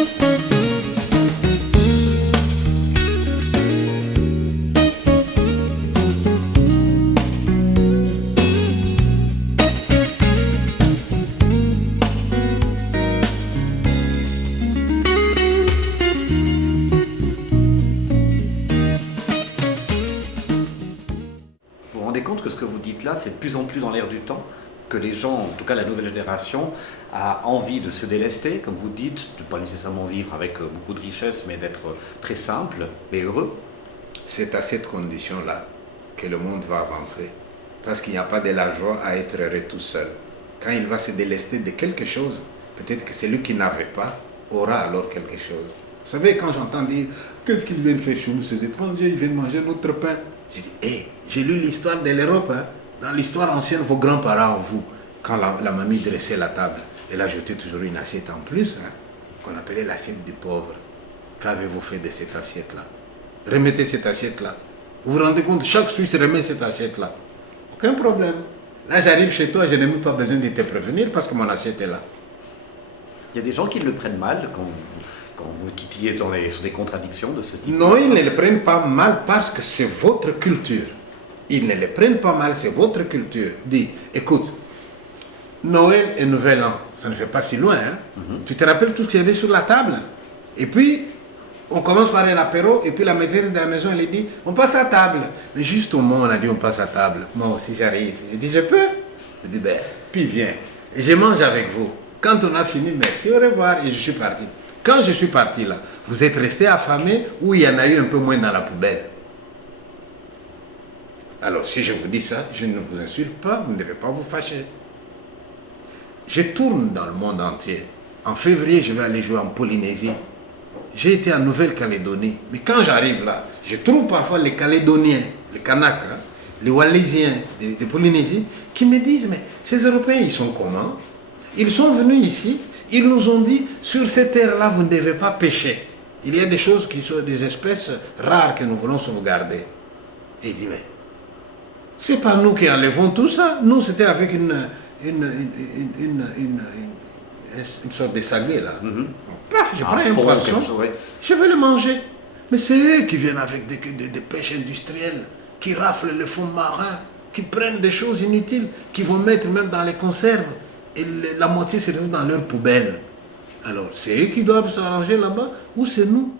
Vous vous rendez compte que ce que vous dites là, c'est de plus en plus dans l'air du temps, que les gens, en tout cas la nouvelle génération, a envie de se délester, comme vous dites, de ne pas nécessairement vivre avec beaucoup de richesse, mais d'être très simple, mais heureux. C'est à cette condition-là que le monde va avancer. Parce qu'il n'y a pas de la joie à être heureux tout seul. Quand il va se délester de quelque chose, peut-être que celui qui n'avait pas aura alors quelque chose. Vous savez, quand j'entends dire « Qu'est-ce qu'ils viennent faire chez nous, ces étrangers? Ils viennent manger notre pain. » J'ai dit « Hé, j'ai lu l'histoire de l'Europe. Hein. Dans l'histoire ancienne, vos grands-parents, vous, quand la mamie dressait la table, elle ajoutait toujours une assiette en plus, hein, qu'on appelait l'assiette du pauvre. Qu'avez-vous fait de cette assiette-là? Remettez cette assiette-là. Vous vous rendez compte, chaque Suisse remet cette assiette-là. Aucun problème. Là, j'arrive chez toi, je n'ai même pas besoin de te prévenir parce que mon assiette est là. Il y a des gens qui le prennent mal quand vous titillez sur des contradictions de ce type. Non, ils ne le prennent pas mal parce que c'est votre culture. Ils ne le prennent pas mal, c'est votre culture. Dis, écoute, Noël et Nouvel An, ça ne fait pas si loin. Hein? Tu te rappelles tout ce qu'il y avait sur la table? Et puis, on commence par un apéro, et puis la maîtresse de la maison, elle dit, on passe à table. Mais juste au moment où on a dit, on passe à table, moi aussi j'arrive. J'ai dit, je peux? Je dis, ben, puis viens. Et je mange avec vous. Quand on a fini, merci, au revoir, et je suis parti. Quand je suis parti là, vous êtes resté affamé ou il y en a eu un peu moins dans la poubelle? Alors, si je vous dis ça, je ne vous insulte pas, vous ne devez pas vous fâcher. Je tourne dans le monde entier. En février, je vais aller jouer en Polynésie. J'ai été en Nouvelle-Calédonie. Mais quand j'arrive là, je trouve parfois les Calédoniens, les Kanaks, hein, les Wallisiens de Polynésie, qui me disent, mais ces Européens, ils sont comment? Ils sont venus ici, ils nous ont dit, sur cette terre-là, vous ne devez pas pêcher. Il y a des choses qui sont des espèces rares que nous voulons sauvegarder. Et il dit, mais c'est pas nous qui enlevons tout ça. Nous, c'était avec une sorte de saguet là. Paf, je prends un poisson, je vais le manger. Mais c'est eux qui viennent avec des pêches industrielles, qui raflent le fond marin, qui prennent des choses inutiles, qui vont mettre même dans les conserves. Et la moitié se retrouve dans leur poubelle. Alors, c'est eux qui doivent s'arranger là-bas ou c'est nous?